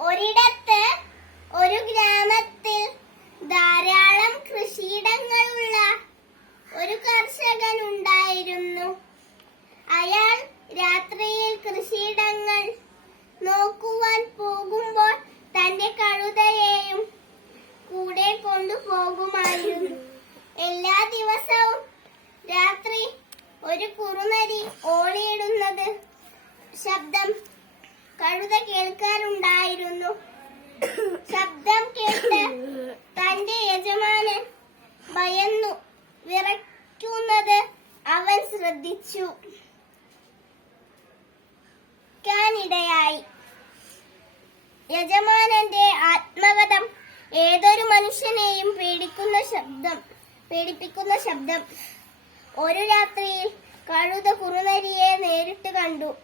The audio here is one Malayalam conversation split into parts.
ഒരിടത്ത് ഒരു ഗ്രാമത്തിൽ ധാരാളം കൃഷിയിടങ്ങളുള്ള ഒരു കർഷകൻ ഉണ്ടായിരുന്നു. അയാൾ രാത്രിയിൽ കൃഷിയിടങ്ങൾ നോക്കുവാൻ പോകുമ്പോൾ തന്റെ കഴുതയെയും കൂടെ കൊണ്ടുപോകുമായിരുന്നു. എല്ലാ ദിവസവും രാത്രി ഒരു കുറുനരി ശ്രദ്ധിച്ചു. ാനിടയായി യജമാനന്റെ ആത്മവധം ഏതൊരു മനുഷ്യനെയും പേടിക്കുന്ന ശബ്ദം പേടിപ്പിക്കുന്ന ശബ്ദം. ഒരു രാത്രിയിൽ കഴുത കുറുനരിയെ നേരിട്ട് കണ്ടു.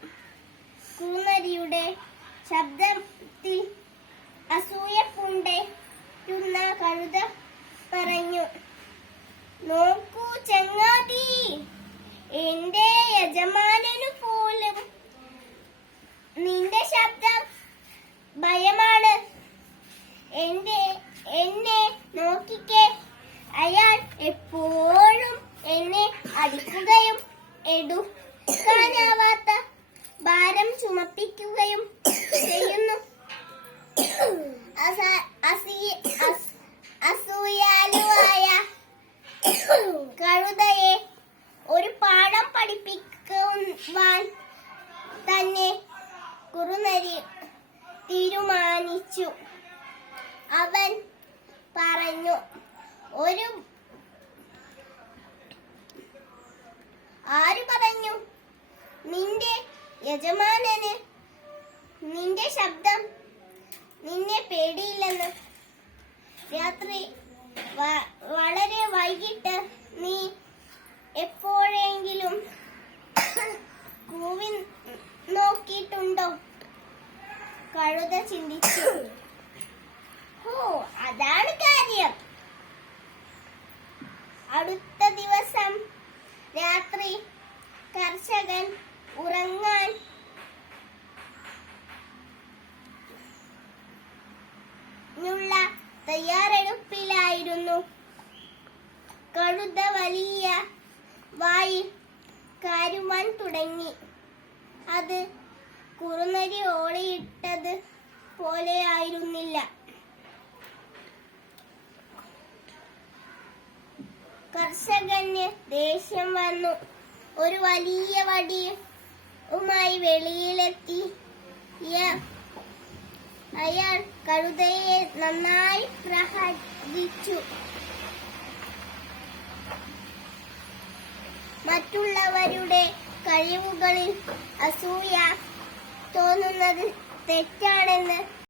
കുറുനരിയുടെ ശബ്ദത്തിൽ അസൂയപ്പുണ്ടെന്ന കഴുത പറഞ്ഞു നോക്കൂ ചങ്ങാതി! എന്റെ യജമാനനു പോലും നിന്റെ ശബ്ദം ഭയമാണ്. എന്റെ എന്നെ നോക്കിക്കേ. അയാൾ എപ്പോഴും എന്നെ അടിക്കുകയും എടുക്കാനാവാത്ത ഭാരം ചുമപ്പിക്കുകയും ചെയ്യുന്നു. അസ- അസി- അസ്- അസൂയാലുവായ കഴുതയെ ഒരു പഠിപ്പിക്കുവാൻ തന്നെ കുറുനരി തീരുമാനിച്ചു. അവൻ പറഞ്ഞു ഒരു ആര് പറഞ്ഞു? നിന്റെ യജമാനന് നിന്റെ ശബ്ദം നിന്നെ പേടിയില്ലെന്ന്. രാത്രി വളരെ വൈകിട്ട് നീ എപ്പോഴെങ്കിലും കൂവി നോക്കിയിട്ടുണ്ടോ? കഴുത ചിന്തിച്ചു. ഓ അതാണ് കാര്യം. അടുത്ത ദിവസം രാത്രി കർഷകൻ ഉറങ്ങാൻ തയ്യാറെടുപ്പിലായിരുന്നു. കഴുത വലിയ വായിൽ കരുവാൻ തുടങ്ങി. അത് കുറുനരി ഓളിയിട്ടത് പോലെയായിരുന്നില്ല. കർഷകന് ദേഷ്യം വന്നു. ഒരു വലിയ വടിയുമായി വെളിയിലെത്തി. അയാൾ കഴുതയെ നന്നായി പ്രഹരിച്ചു. മറ്റുള്ളവരുടെ കഴിവുകളിൽ അസൂയ തോന്നുന്നത് തെറ്റാണെന്ന്